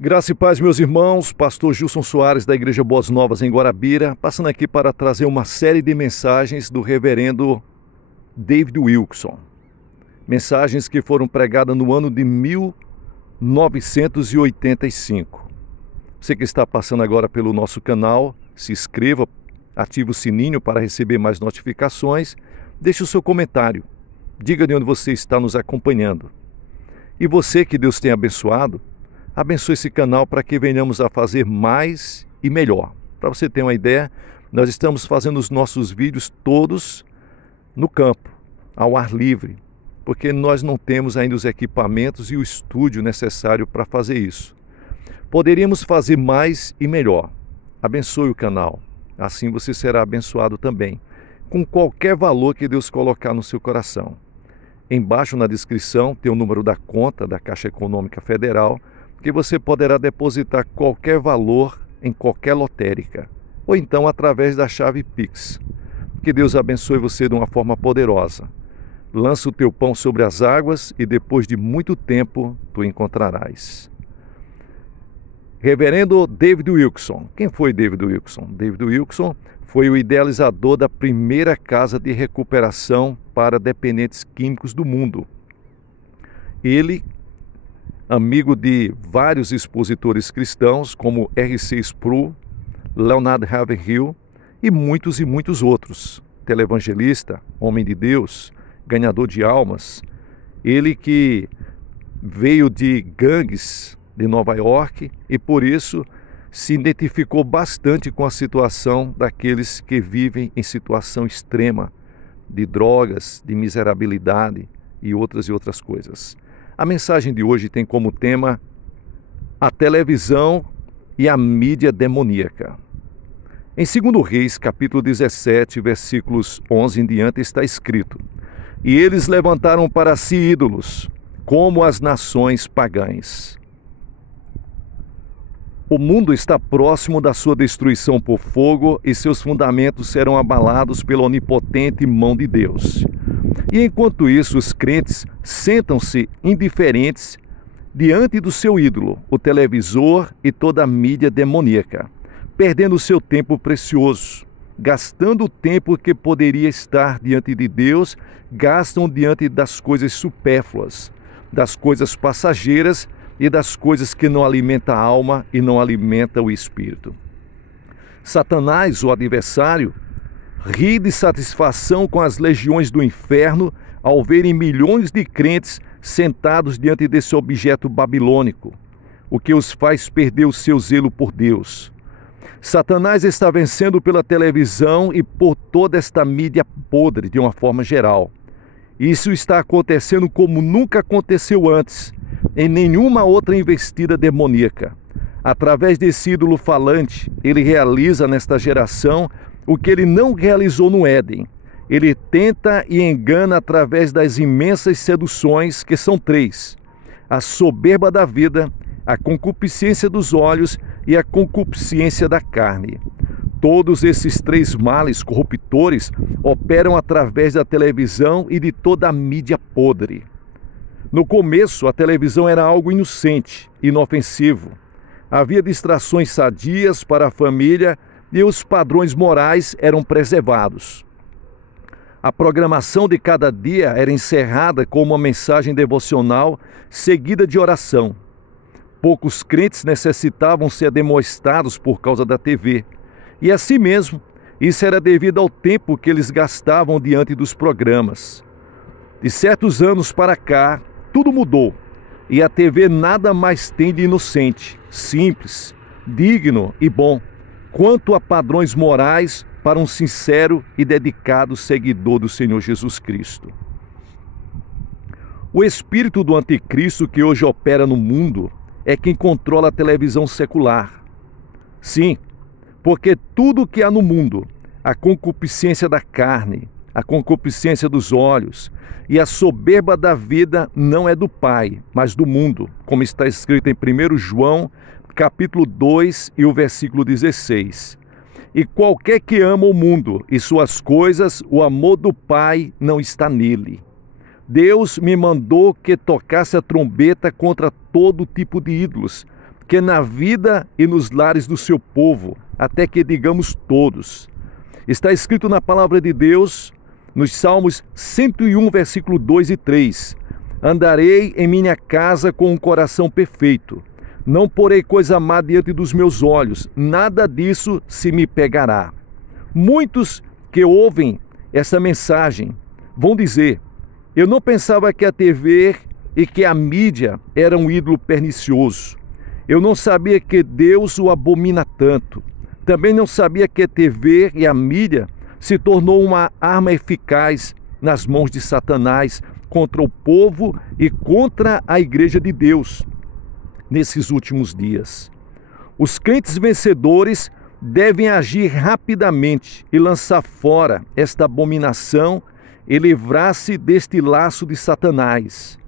Graça e paz, meus irmãos, pastor Gilson Soares da Igreja Boas Novas em Guarabira, passando aqui para trazer uma série de mensagens do reverendo David Wilkerson. Mensagens que foram pregadas no ano de 1985. Você que está passando agora pelo nosso canal, se inscreva, ative o sininho para receber mais notificações, deixe o seu comentário, diga de onde você está nos acompanhando. E você que Deus tem abençoado, abençoe esse canal para que venhamos a fazer mais e melhor. Para você ter uma ideia, nós estamos fazendo os nossos vídeos todos no campo, ao ar livre, porque nós não temos ainda os equipamentos e o estúdio necessário para fazer isso. Poderíamos fazer mais e melhor. Abençoe o canal, assim você será abençoado também, com qualquer valor que Deus colocar no seu coração. Embaixo na descrição tem o número da conta da Caixa Econômica Federal, que você poderá depositar qualquer valor em qualquer lotérica, ou então através da chave Pix. Que Deus abençoe você de uma forma poderosa. Lança o teu pão sobre as águas e depois de muito tempo tu encontrarás. Reverendo David Wilkerson. Quem foi David Wilkerson? David Wilkerson foi o idealizador da primeira casa de recuperação para dependentes químicos do mundo. Ele, amigo de vários expositores cristãos, como R.C. Sproul, Leonard Ravenhill e muitos outros. Televangelista, homem de Deus, ganhador de almas. Ele que veio de gangues de Nova York e por isso se identificou bastante com a situação daqueles que vivem em situação extrema de drogas, de miserabilidade e outras coisas. A mensagem de hoje tem como tema a televisão e a mídia demoníaca. Em 2 Reis, capítulo 17, versículos 11 em diante, está escrito: E eles levantaram para si ídolos, como as nações pagãs. O mundo está próximo da sua destruição por fogo e seus fundamentos serão abalados pela onipotente mão de Deus. E enquanto isso, os crentes sentam-se indiferentes diante do seu ídolo, o televisor e toda a mídia demoníaca, perdendo o seu tempo precioso, gastando o tempo que poderia estar diante de Deus, gastam diante das coisas supérfluas, das coisas passageiras e das coisas que não alimentam a alma e não alimentam o espírito. Satanás, o adversário, ri de satisfação com as legiões do inferno ao verem milhões de crentes sentados diante desse objeto babilônico, o que os faz perder o seu zelo por Deus. Satanás está vencendo pela televisão e por toda esta mídia podre de uma forma geral. Isso está acontecendo como nunca aconteceu antes, em nenhuma outra investida demoníaca. Através desse ídolo falante, ele realiza nesta geração o que ele não realizou no Éden. Ele tenta e engana através das imensas seduções, que são três: a soberba da vida, a concupiscência dos olhos e a concupiscência da carne. Todos esses três males corruptores operam através da televisão e de toda a mídia podre. No começo, a televisão era algo inocente, inofensivo. Havia distrações sadias para a família e os padrões morais eram preservados. A programação de cada dia era encerrada com uma mensagem devocional seguida de oração. Poucos crentes necessitavam ser demonstrados por causa da TV. E assim mesmo, isso era devido ao tempo que eles gastavam diante dos programas. De certos anos para cá, tudo mudou. E a TV nada mais tem de inocente, simples, digno e bom, quanto a padrões morais para um sincero e dedicado seguidor do Senhor Jesus Cristo. O espírito do anticristo que hoje opera no mundo é quem controla a televisão secular. Sim, porque tudo o que há no mundo, a concupiscência da carne, a concupiscência dos olhos e a soberba da vida não é do Pai, mas do mundo, como está escrito em 1 João, capítulo 2 e o versículo 16. E qualquer que ama o mundo e suas coisas, o amor do Pai não está nele. Deus me mandou que tocasse a trombeta contra todo tipo de ídolos, que na vida e nos lares do seu povo, até que digamos todos. Está escrito na palavra de Deus, nos Salmos 101, versículo 2 e 3. Andarei em minha casa com um coração perfeito. Não porei coisa má diante dos meus olhos. Nada disso se me pegará. Muitos que ouvem essa mensagem vão dizer: eu não pensava que a TV e que a mídia era um ídolo pernicioso. Eu não sabia que Deus o abomina tanto. Também não sabia que a TV e a mídia se tornou uma arma eficaz nas mãos de Satanás contra o povo e contra a Igreja de Deus nesses últimos dias. Os crentes vencedores devem agir rapidamente e lançar fora esta abominação e livrar-se deste laço de Satanás.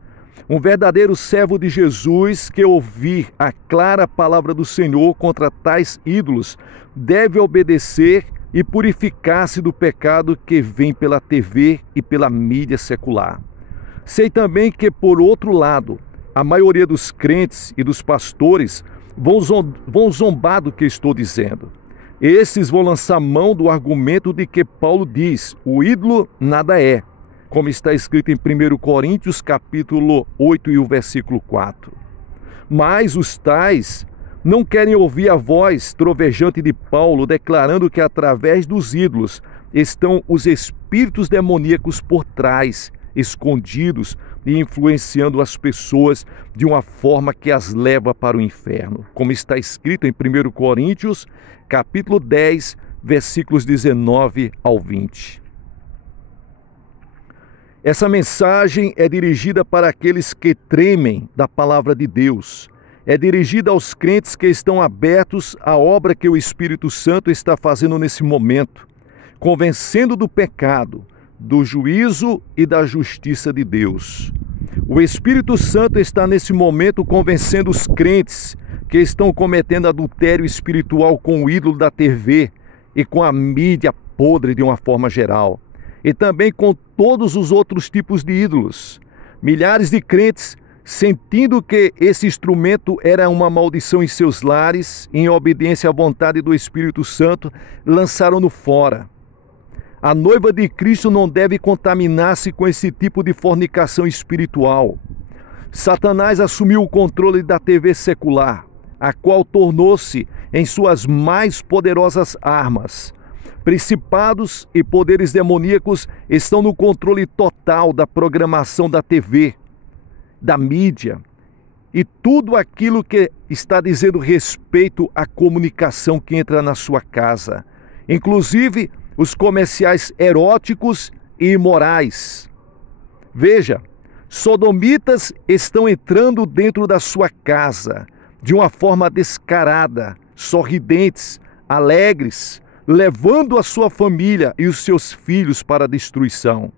Um verdadeiro servo de Jesus que ouvir a clara palavra do Senhor contra tais ídolos deve obedecer e purificar-se do pecado que vem pela TV e pela mídia secular. Sei também que, por outro lado, a maioria dos crentes e dos pastores vão zombar do que estou dizendo. Esses vão lançar mão do argumento de que Paulo diz: o ídolo nada é, como está escrito em 1 Coríntios capítulo 8 e o versículo 4. Mas os tais não querem ouvir a voz trovejante de Paulo declarando que através dos ídolos estão os espíritos demoníacos por trás, escondidos e influenciando as pessoas de uma forma que as leva para o inferno, como está escrito em 1 Coríntios, capítulo 10, versículos 19 ao 20. Essa mensagem é dirigida para aqueles que tremem da palavra de Deus. É dirigida aos crentes que estão abertos à obra que o Espírito Santo está fazendo nesse momento, convencendo do pecado, do juízo e da justiça de Deus. O Espírito Santo está nesse momento convencendo os crentes que estão cometendo adultério espiritual com o ídolo da TV e com a mídia podre de uma forma geral, e também com todos os outros tipos de ídolos. Milhares de crentes, sentindo que esse instrumento era uma maldição em seus lares, em obediência à vontade do Espírito Santo, lançaram-no fora. A noiva de Cristo não deve contaminar-se com esse tipo de fornicação espiritual. Satanás assumiu o controle da TV secular, a qual tornou-se em suas mais poderosas armas. Principados e poderes demoníacos estão no controle total da programação da TV, da mídia e tudo aquilo que está dizendo respeito à comunicação que entra na sua casa, inclusive os comerciais eróticos e imorais. Veja, sodomitas estão entrando dentro da sua casa de uma forma descarada, sorridentes, alegres, levando a sua família e os seus filhos para a destruição.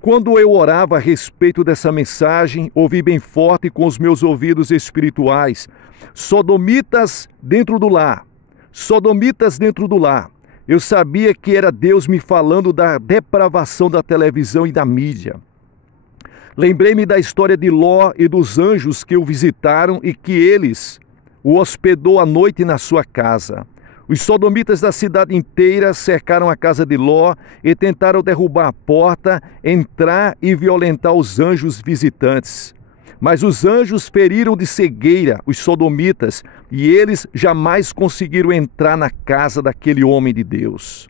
Quando eu orava a respeito dessa mensagem, ouvi bem forte com os meus ouvidos espirituais: sodomitas dentro do lar, sodomitas dentro do lar. Eu sabia que era Deus me falando da depravação da televisão e da mídia. Lembrei-me da história de Ló e dos anjos que o visitaram e que eles o hospedou à noite na sua casa. Os sodomitas da cidade inteira cercaram a casa de Ló e tentaram derrubar a porta, entrar e violentar os anjos visitantes. Mas os anjos feriram de cegueira os sodomitas e eles jamais conseguiram entrar na casa daquele homem de Deus.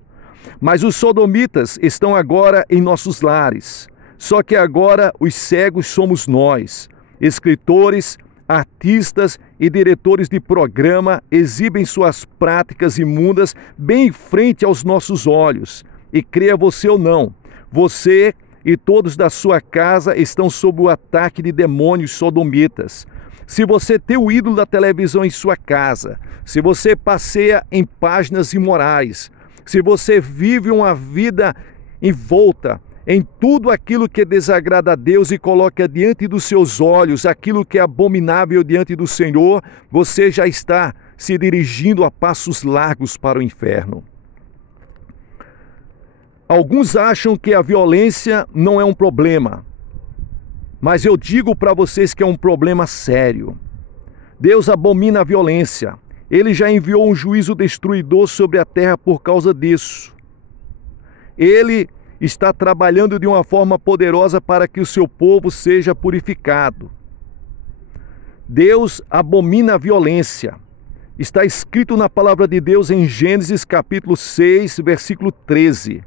Mas os sodomitas estão agora em nossos lares. Só que agora os cegos somos nós. Escritores, artistas e diretores de programa exibem suas práticas imundas bem em frente aos nossos olhos. E creia você ou não, você e todos da sua casa estão sob o ataque de demônios sodomitas. Se você tem o ídolo da televisão em sua casa, se você passeia em páginas imorais, se você vive uma vida envolta em tudo aquilo que desagrada a Deus e coloca diante dos seus olhos aquilo que é abominável diante do Senhor, você já está se dirigindo a passos largos para o inferno. Alguns acham que a violência não é um problema, mas eu digo para vocês que é um problema sério. Deus abomina a violência. Ele já enviou um juízo destruidor sobre a terra por causa disso. Ele está trabalhando de uma forma poderosa para que o seu povo seja purificado. Deus abomina a violência. Está escrito na palavra de Deus em Gênesis capítulo 6, versículo 13.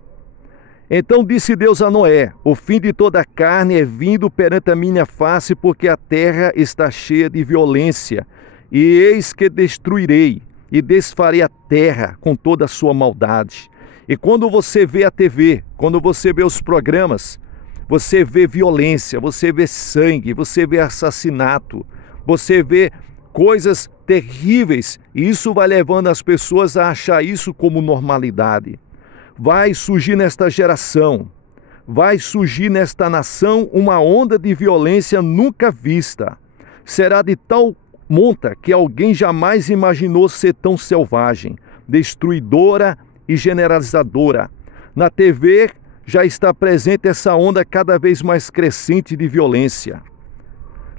Então disse Deus a Noé: o fim de toda a carne é vindo perante a minha face, porque a terra está cheia de violência. E eis que destruirei e desfarei a terra com toda a sua maldade. E quando você vê a TV, quando você vê os programas, você vê violência, você vê sangue, você vê assassinato, você vê coisas terríveis, e isso vai levando as pessoas a achar isso como normalidade. Vai surgir nesta geração, vai surgir nesta nação uma onda de violência nunca vista. Será de tal monta que alguém jamais imaginou ser tão selvagem, destruidora e generalizadora. Na TV já está presente essa onda cada vez mais crescente de violência.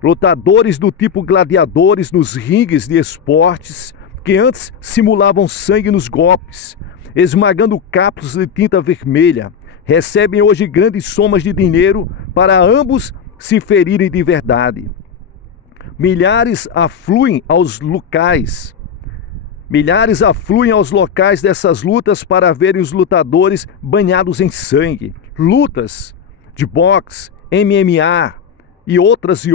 Lutadores do tipo gladiadores nos ringues de esportes, que antes simulavam sangue nos golpes, esmagando cápsulas de tinta vermelha, recebem hoje grandes somas de dinheiro para ambos se ferirem de verdade. Milhares afluem aos locais dessas lutas para verem os lutadores banhados em sangue. Lutas de boxe, MMA e outras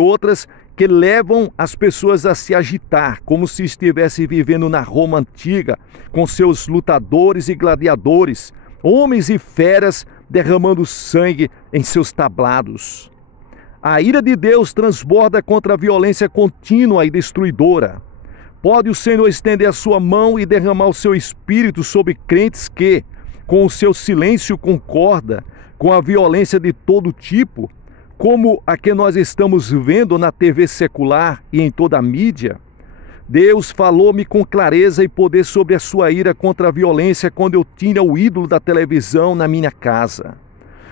que levam as pessoas a se agitar, como se estivesse vivendo na Roma antiga, com seus lutadores e gladiadores, homens e feras derramando sangue em seus tablados. A ira de Deus transborda contra a violência contínua e destruidora. Pode o Senhor estender a sua mão e derramar o seu espírito sobre crentes que, com o seu silêncio, concorda com a violência de todo tipo, como a que nós estamos vendo na TV secular e em toda a mídia? Deus falou-me com clareza e poder sobre a sua ira contra a violência quando eu tinha o ídolo da televisão na minha casa.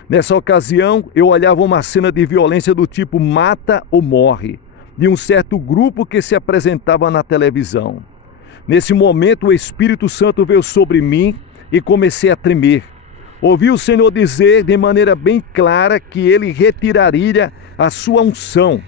Nessa ocasião, eu olhava uma cena de violência do tipo mata ou morre, de um certo grupo que se apresentava na televisão. Nesse momento, o Espírito Santo veio sobre mim e comecei a tremer. Ouvi o Senhor dizer de maneira bem clara que Ele retiraria a sua unção,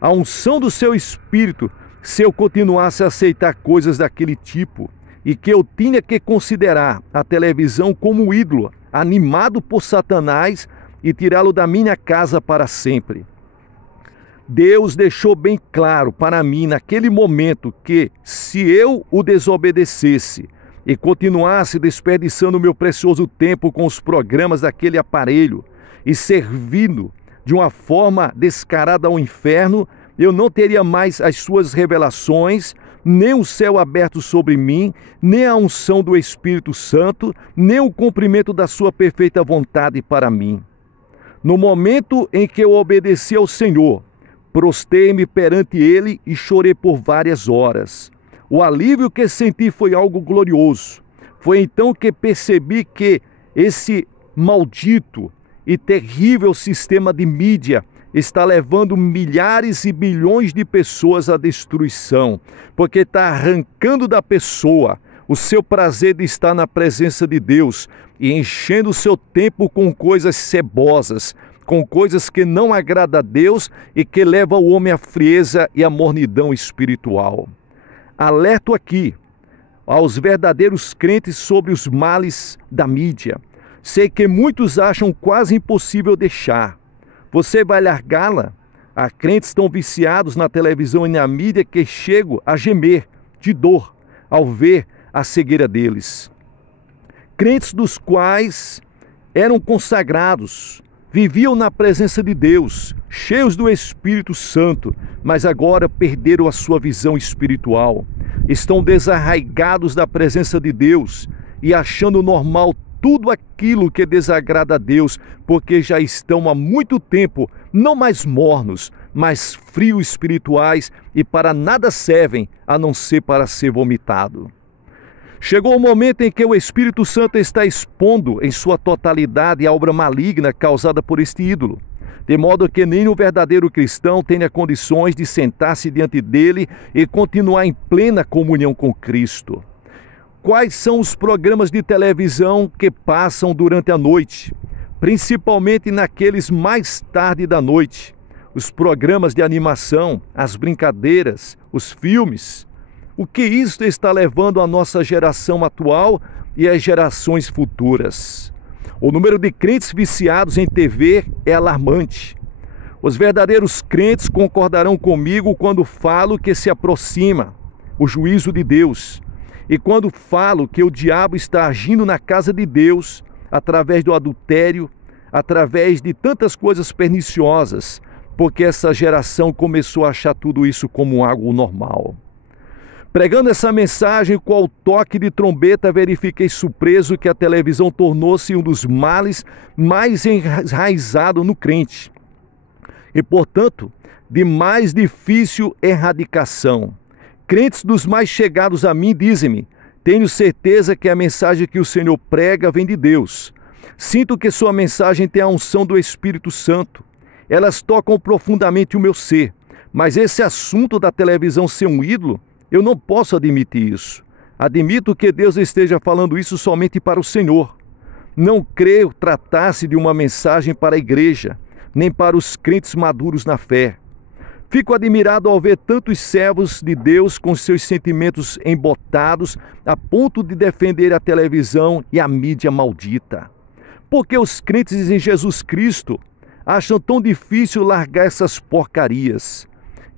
a unção do seu Espírito, se eu continuasse a aceitar coisas daquele tipo, e que eu tinha que considerar a televisão como ídolo, animado por Satanás, e tirá-lo da minha casa para sempre. Deus deixou bem claro para mim naquele momento que, se eu o desobedecesse e continuasse desperdiçando meu precioso tempo com os programas daquele aparelho e servindo de uma forma descarada ao inferno, eu não teria mais as suas revelações, nem o céu aberto sobre mim, nem a unção do Espírito Santo, nem o cumprimento da sua perfeita vontade para mim. No momento em que eu obedeci ao Senhor, prostei-me perante Ele e chorei por várias horas. O alívio que senti foi algo glorioso. Foi então que percebi que esse maldito e terrível sistema de mídia está levando milhares e bilhões de pessoas à destruição, porque está arrancando da pessoa o seu prazer de estar na presença de Deus e enchendo o seu tempo com coisas cebosas, com coisas que não agradam a Deus e que levam o homem à frieza e à mornidão espiritual. Alerto aqui aos verdadeiros crentes sobre os males da mídia. Sei que muitos acham quase impossível deixar. Você vai largá-la? Há crentes tão viciados na televisão e na mídia que chegam a gemer de dor ao ver a cegueira deles. Crentes dos quais eram consagrados, viviam na presença de Deus, cheios do Espírito Santo, mas agora perderam a sua visão espiritual. Estão desarraigados da presença de Deus e achando normal tudo aquilo que desagrada a Deus, porque já estão há muito tempo não mais mornos, mas frios espirituais e para nada servem a não ser para ser vomitado. Chegou o momento em que o Espírito Santo está expondo em sua totalidade a obra maligna causada por este ídolo. de modo que nem o verdadeiro cristão tenha condições de sentar-se diante dele e continuar em plena comunhão com Cristo. Quais são os programas de televisão que passam durante a noite? Principalmente naqueles mais tarde da noite. Os programas de animação, as brincadeiras, os filmes. O que isto está levando a nossa geração atual e as gerações futuras? O número de crentes viciados em TV é alarmante. Os verdadeiros crentes concordarão comigo quando falo que se aproxima o juízo de Deus. E quando falo que o diabo está agindo na casa de Deus, através do adultério, através de tantas coisas perniciosas, porque essa geração começou a achar tudo isso como algo normal. Pregando essa mensagem com o toque de trombeta, verifiquei surpreso que a televisão tornou-se um dos males mais enraizado no crente. E, portanto, de mais difícil erradicação. Crentes dos mais chegados a mim dizem-me: tenho certeza que a mensagem que o Senhor prega vem de Deus. Sinto que sua mensagem tem a unção do Espírito Santo. Elas tocam profundamente o meu ser. Mas esse assunto da televisão ser um ídolo, eu não posso admitir isso. Admito que Deus esteja falando isso somente para o Senhor. Não creio tratar-se de uma mensagem para a igreja, nem para os crentes maduros na fé. Fico admirado ao ver tantos servos de Deus com seus sentimentos embotados a ponto de defender a televisão e a mídia maldita. Por que os crentes em Jesus Cristo acham tão difícil largar essas porcarias?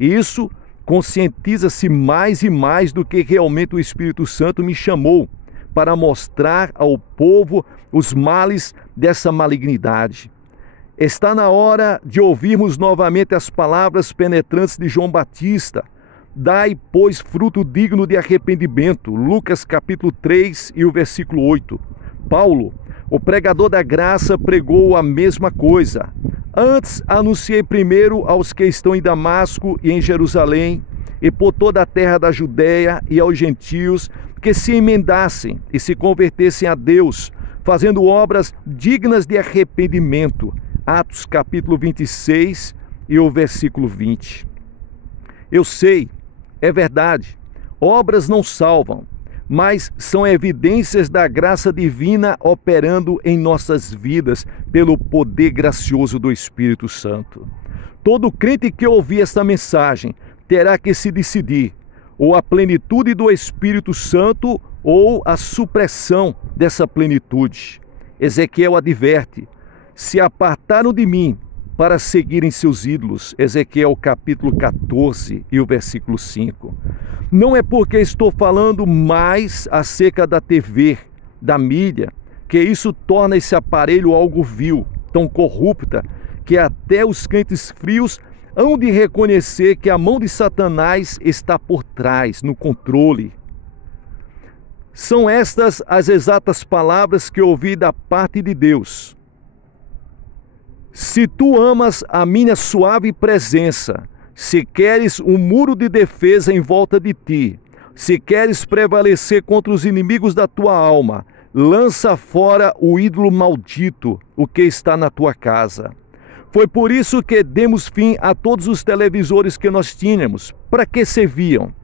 Isso conscientiza-se mais e mais do que realmente o Espírito Santo me chamou para mostrar ao povo os males dessa malignidade. Está na hora de ouvirmos novamente as palavras penetrantes de João Batista. Dai, pois, fruto digno de arrependimento. Lucas capítulo 3 e o versículo 8. Paulo, o pregador da graça, pregou a mesma coisa. Antes anunciei primeiro aos que estão em Damasco e em Jerusalém, e por toda a terra da Judéia e aos gentios, que se emendassem e se convertessem a Deus, fazendo obras dignas de arrependimento. Atos capítulo 26 e o versículo 20. Eu sei, é verdade, obras não salvam, mas são evidências da graça divina operando em nossas vidas pelo poder gracioso do Espírito Santo. Todo crente que ouvir esta mensagem terá que se decidir, ou a plenitude do Espírito Santo ou a supressão dessa plenitude. Ezequiel adverte: se apartaram de mim para seguirem seus ídolos. Ezequiel capítulo 14 e o versículo 5. Não é porque estou falando mais acerca da TV, da mídia, que isso torna esse aparelho algo vil, tão corrupta, que até os crentes frios hão de reconhecer que a mão de Satanás está por trás, no controle. São estas as exatas palavras que ouvi da parte de Deus. Se tu amas a minha suave presença, se queres um muro de defesa em volta de ti, se queres prevalecer contra os inimigos da tua alma, lança fora o ídolo maldito, o que está na tua casa. Foi por isso que demos fim a todos os televisores que nós tínhamos. Para que serviam?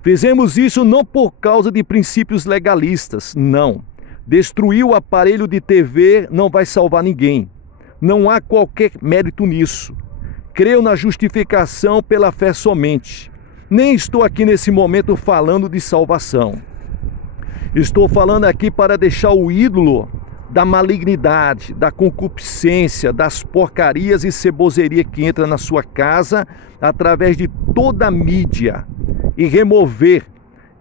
Fizemos isso não por causa de princípios legalistas, não. Destruir o aparelho de TV não vai salvar ninguém. Não há qualquer mérito nisso. Creio na justificação pela fé somente. Nem estou aqui nesse momento falando de salvação. Estou falando aqui para deixar o ídolo da malignidade, da concupiscência, das porcarias e ceboseria que entra na sua casa através de toda a mídia e remover,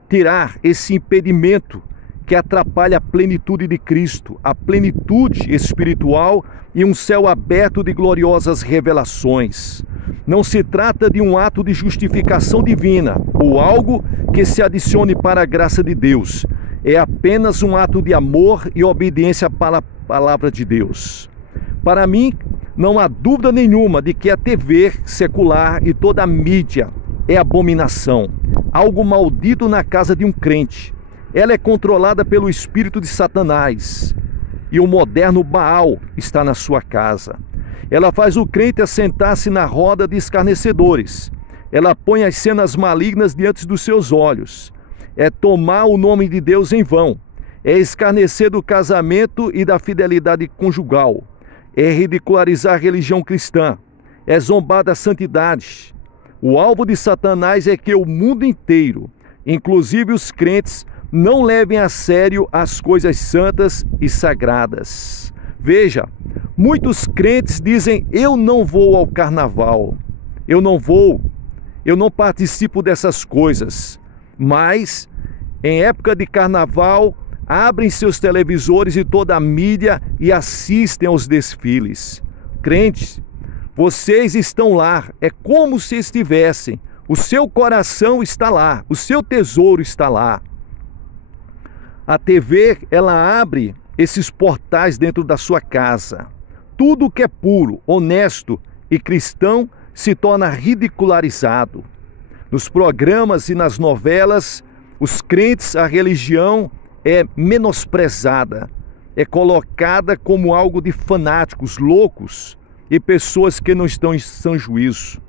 tirar esse impedimento que atrapalha a plenitude de Cristo, a plenitude espiritual e um céu aberto de gloriosas revelações. Não se trata de um ato de justificação divina ou algo que se adicione para a graça de Deus. É apenas um ato de amor e obediência para a palavra de Deus. Para mim, não há dúvida nenhuma de que a TV secular e toda a mídia é abominação, algo maldito na casa de um crente. Ela é controlada pelo espírito de Satanás e o moderno Baal está na sua casa. Ela faz o crente assentar-se na roda de escarnecedores. Ela põe as cenas malignas diante dos seus olhos. É tomar o nome de Deus em vão. É escarnecer do casamento e da fidelidade conjugal. É ridicularizar a religião cristã. É zombar da santidade. O alvo de Satanás é que o mundo inteiro, inclusive os crentes, não levem a sério as coisas santas e sagradas. Veja, muitos crentes dizem: eu não vou ao carnaval, eu não participo dessas coisas. Mas, em época de carnaval, abrem seus televisores e toda a mídia e assistem aos desfiles. Crentes, vocês estão lá, é como se estivessem. O seu coração está lá, o seu tesouro está lá. A TV, ela abre esses portais dentro da sua casa. Tudo que é puro, honesto e cristão se torna ridicularizado. Nos programas e nas novelas, os crentes, a religião é menosprezada, é colocada como algo de fanáticos, loucos e pessoas que não estão em sã juízo.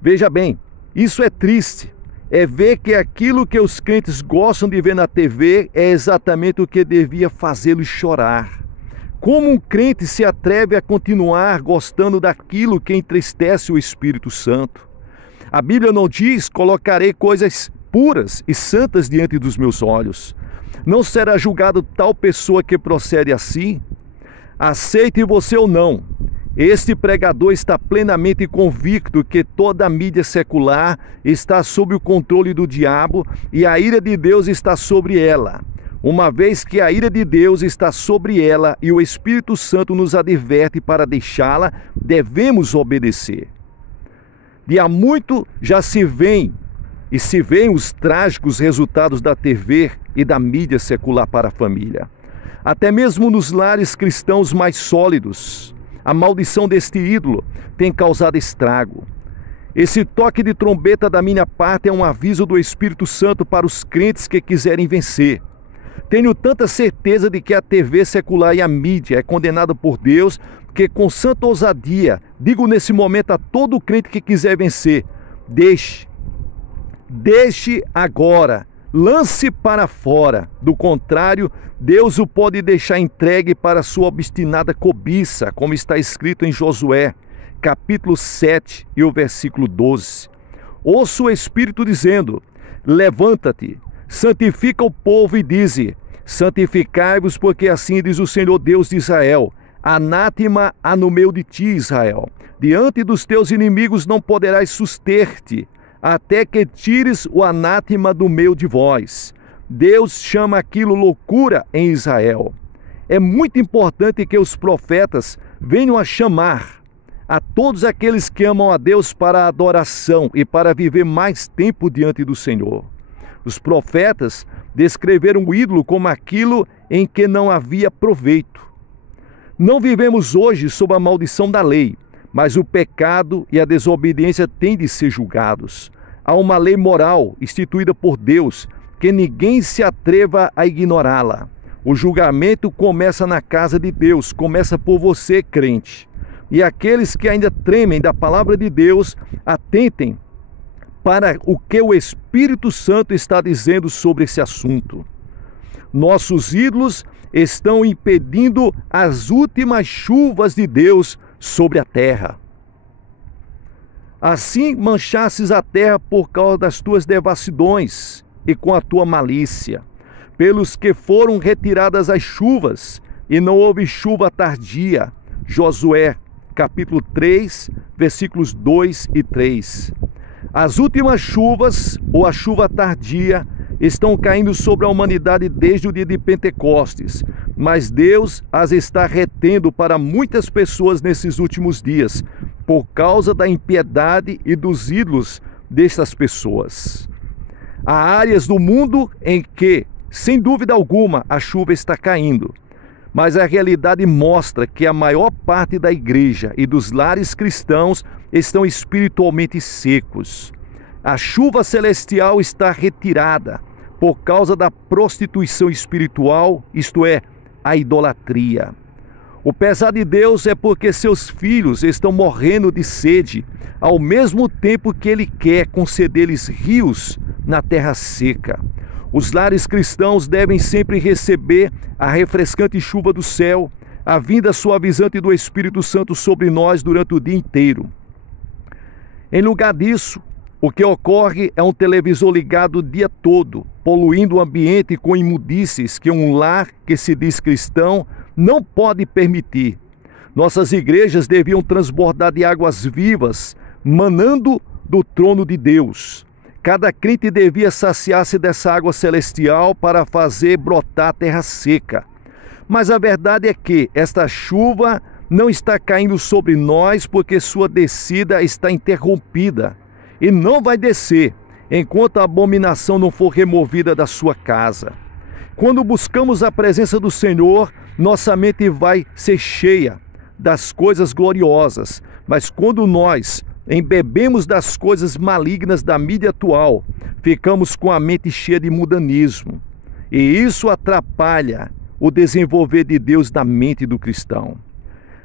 Veja bem, isso é triste. É ver que aquilo que os crentes gostam de ver na TV é exatamente o que devia fazê-los chorar. Como um crente se atreve a continuar gostando daquilo que entristece o Espírito Santo? A Bíblia não diz: colocarei coisas puras e santas diante dos meus olhos. Não será julgado tal pessoa que procede assim? Aceite você ou não, este pregador está plenamente convicto que toda a mídia secular está sob o controle do diabo e a ira de Deus está sobre ela. Uma vez que a ira de Deus está sobre ela e o Espírito Santo nos adverte para deixá-la, devemos obedecer. De há muito já se veem os trágicos resultados da TV e da mídia secular para a família. Até mesmo nos lares cristãos mais sólidos, a maldição deste ídolo tem causado estrago. Esse toque de trombeta da minha parte é um aviso do Espírito Santo para os crentes que quiserem vencer. Tenho tanta certeza de que a TV secular e a mídia é condenada por Deus, que com santa ousadia, digo nesse momento a todo crente que quiser vencer: deixe agora, lance para fora. Do contrário, Deus o pode deixar entregue para sua obstinada cobiça, como está escrito em Josué, capítulo 7 e o versículo 12. Ouço o Espírito dizendo: levanta-te, santifica o povo e dize: santificai-vos, porque assim diz o Senhor Deus de Israel: anátema há no meio de ti, Israel. Diante dos teus inimigos não poderás suster-te, até que tires o anátema do meio de vós. Deus chama aquilo loucura em Israel. É muito importante que os profetas venham a chamar a todos aqueles que amam a Deus para a adoração e para viver mais tempo diante do Senhor. Os profetas descreveram o ídolo como aquilo em que não havia proveito. Não vivemos hoje sob a maldição da lei, mas o pecado e a desobediência têm de ser julgados. Há uma lei moral instituída por Deus, que ninguém se atreva a ignorá-la. O julgamento começa na casa de Deus, começa por você, crente. E aqueles que ainda tremem da palavra de Deus, atentem para o que o Espírito Santo está dizendo sobre esse assunto. Nossos ídolos estão impedindo as últimas chuvas de Deus sobre a terra. Assim manchasses a terra por causa das tuas devassidões e com a tua malícia, pelos que foram retiradas as chuvas, e não houve chuva tardia. Josué, capítulo 3, versículos 2 e 3. As últimas chuvas, ou a chuva tardia, estão caindo sobre a humanidade desde o dia de Pentecostes, mas Deus as está retendo para muitas pessoas nesses últimos dias, por causa da impiedade e dos ídolos destas pessoas. Há áreas do mundo em que, sem dúvida alguma, a chuva está caindo, mas a realidade mostra que a maior parte da igreja e dos lares cristãos estão espiritualmente secos. A chuva celestial está retirada por causa da prostituição espiritual, isto é, a idolatria. O pesar de Deus é porque seus filhos estão morrendo de sede, ao mesmo tempo que Ele quer conceder-lhes rios na terra seca. Os lares cristãos devem sempre receber a refrescante chuva do céu, a vinda suavizante do Espírito Santo sobre nós durante o dia inteiro. Em lugar disso, o que ocorre é um televisor ligado o dia todo, poluindo o ambiente com imundícies que um lar que se diz cristão não pode permitir. Nossas igrejas deviam transbordar de águas vivas, manando do trono de Deus. Cada crente devia saciar-se dessa água celestial para fazer brotar a terra seca. Mas a verdade é que esta chuva não está caindo sobre nós porque sua descida está interrompida. E não vai descer enquanto a abominação não for removida da sua casa. Quando buscamos a presença do Senhor, nossa mente vai ser cheia das coisas gloriosas. Mas quando nós embebemos das coisas malignas da mídia atual, ficamos com a mente cheia de mundanismo. E isso atrapalha o desenvolver de Deus na mente do cristão.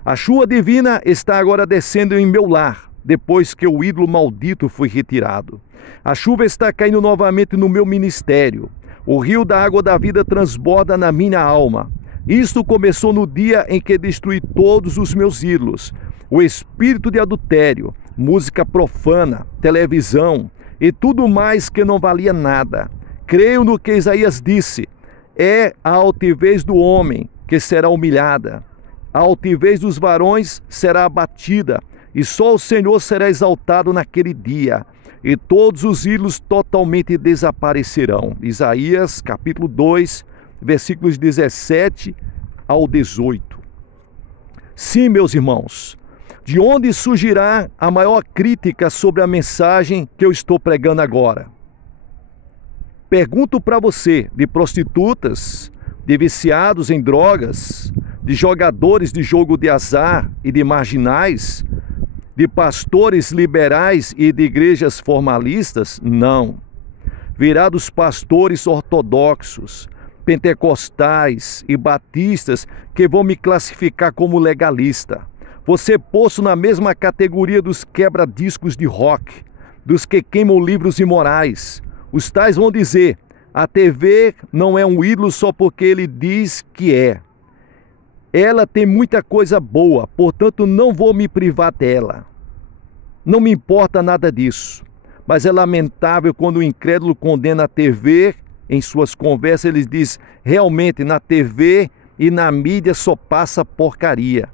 A chuva divina está agora descendo em meu lar, depois que o ídolo maldito foi retirado. A chuva está caindo novamente no meu ministério. O rio da água da vida transborda na minha alma. Isto começou no dia em que destruí todos os meus ídolos. O espírito de adultério, música profana, televisão e tudo mais que não valia nada. Creio no que Isaías disse: é a altivez do homem que será humilhada, a altivez dos varões será abatida, e só o Senhor será exaltado naquele dia, e todos os ídolos totalmente desaparecerão. Isaías capítulo 2, versículos 17 ao 18. Sim, meus irmãos, de onde surgirá a maior crítica sobre a mensagem que eu estou pregando agora? Pergunto para você, de prostitutas, de viciados em drogas, de jogadores de jogo de azar e de marginais, de pastores liberais e de igrejas formalistas? Não. Virá dos pastores ortodoxos, pentecostais e batistas que vão me classificar como legalista. Você posto na mesma categoria dos quebra-discos de rock, dos que queimam livros imorais. Os tais vão dizer: a TV não é um ídolo só porque ele diz que é. Ela tem muita coisa boa, portanto não vou me privar dela. Não me importa nada disso. Mas é lamentável quando o incrédulo condena a TV. Em suas conversas ele diz: realmente na TV e na mídia só passa porcaria.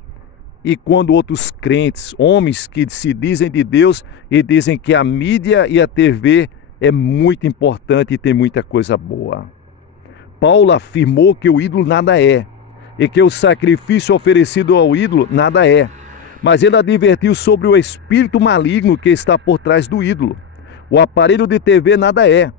E quando outros crentes, homens que se dizem de Deus e dizem que a mídia e a TV é muito importante e tem muita coisa boa. Paulo afirmou que o ídolo nada é, e que o sacrifício oferecido ao ídolo nada é. Mas ele advertiu sobre o espírito maligno que está por trás do ídolo. O aparelho de TV nada é.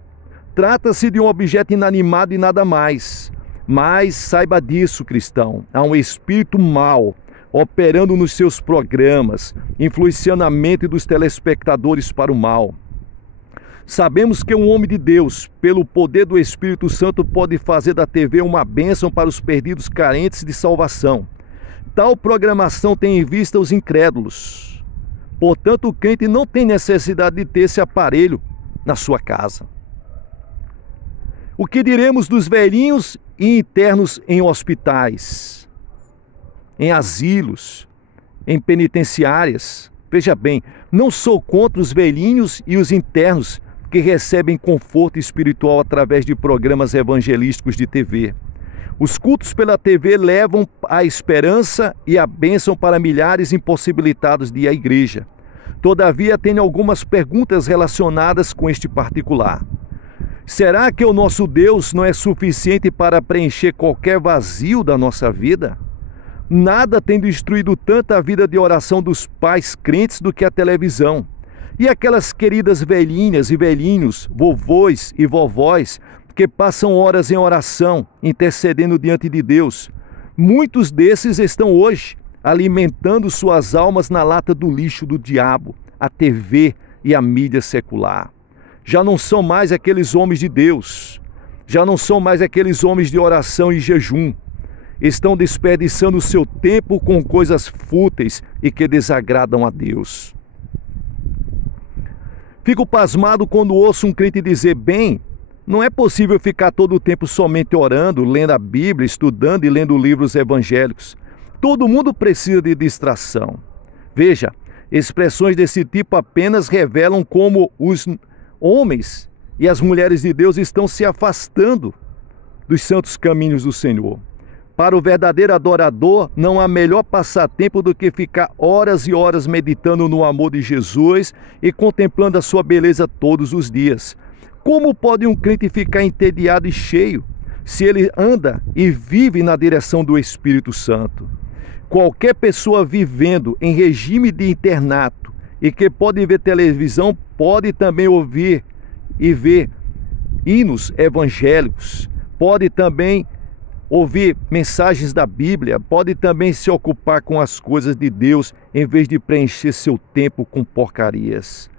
Trata-se de um objeto inanimado e nada mais. Mas saiba disso, cristão, há um espírito mau operando nos seus programas, influenciando a mente dos telespectadores para o mal. Sabemos que um homem de Deus, pelo poder do Espírito Santo, pode fazer da TV uma bênção para os perdidos carentes de salvação. Tal programação tem em vista os incrédulos. Portanto, o crente não tem necessidade de ter esse aparelho na sua casa. O que diremos dos velhinhos e internos em hospitais, em asilos, em penitenciárias? Veja bem, não sou contra os velhinhos e os internos que recebem conforto espiritual através de programas evangelísticos de TV. Os cultos pela TV levam a esperança e a bênção para milhares impossibilitados de ir à igreja. Todavia, tenho algumas perguntas relacionadas com este particular. Será que o nosso Deus não é suficiente para preencher qualquer vazio da nossa vida? Nada tem destruído tanto a vida de oração dos pais crentes do que a televisão. E aquelas queridas velhinhas e velhinhos, vovôs e vovós, que passam horas em oração, intercedendo diante de Deus. Muitos desses estão hoje alimentando suas almas na lata do lixo do diabo, a TV e a mídia secular. Já não são mais aqueles homens de Deus, já não são mais aqueles homens de oração e jejum. estão desperdiçando o seu tempo com coisas fúteis e que desagradam a Deus. Fico pasmado quando ouço um crente dizer: bem, não é possível ficar todo o tempo somente orando, lendo a Bíblia, estudando e lendo livros evangélicos. Todo mundo precisa de distração. Veja, expressões desse tipo apenas revelam como os homens e as mulheres de Deus estão se afastando dos santos caminhos do Senhor. Para o verdadeiro adorador, não há melhor passatempo do que ficar horas e horas meditando no amor de Jesus e contemplando a sua beleza todos os dias. Como pode um crente ficar entediado e cheio se ele anda e vive na direção do Espírito Santo? Qualquer pessoa vivendo em regime de internato e que pode ver televisão, pode também ouvir e ver hinos evangélicos, pode também ouvir mensagens da Bíblia, pode também se ocupar com as coisas de Deus em vez de preencher seu tempo com porcarias.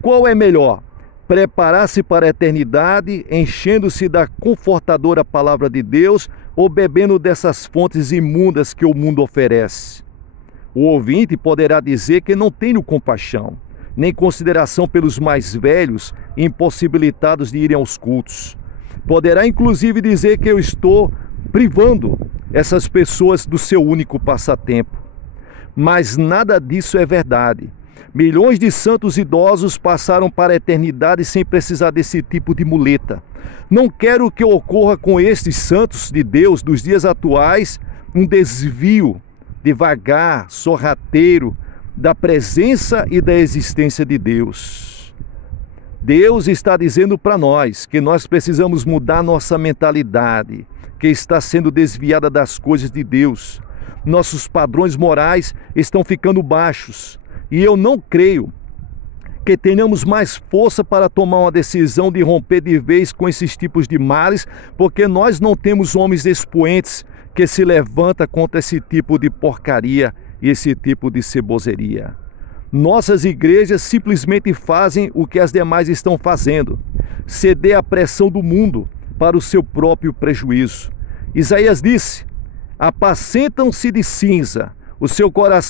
Qual é melhor? Preparar-se para a eternidade, enchendo-se da confortadora palavra de Deus ou bebendo dessas fontes imundas que o mundo oferece? O ouvinte poderá dizer que não tenho compaixão, nem consideração pelos mais velhos e impossibilitados de irem aos cultos. Poderá inclusive dizer que eu estou privando essas pessoas do seu único passatempo. Mas nada disso é verdade. Milhões de santos idosos passaram para a eternidade sem precisar desse tipo de muleta. Não quero que ocorra com estes santos de Deus dos dias atuais um desvio devagar, sorrateiro, da presença e da existência de Deus. Deus está dizendo para nós que nós precisamos mudar nossa mentalidade, que está sendo desviada das coisas de Deus. Nossos padrões morais estão ficando baixos. E eu não creio que tenhamos mais força para tomar uma decisão de romper de vez com esses tipos de males, porque nós não temos homens expoentes que se levanta contra esse tipo de porcaria e esse tipo de ceboseria. Nossas igrejas simplesmente fazem o que as demais estão fazendo, ceder à pressão do mundo para o seu próprio prejuízo. Isaías disse: apacentam-se de cinza, o seu coração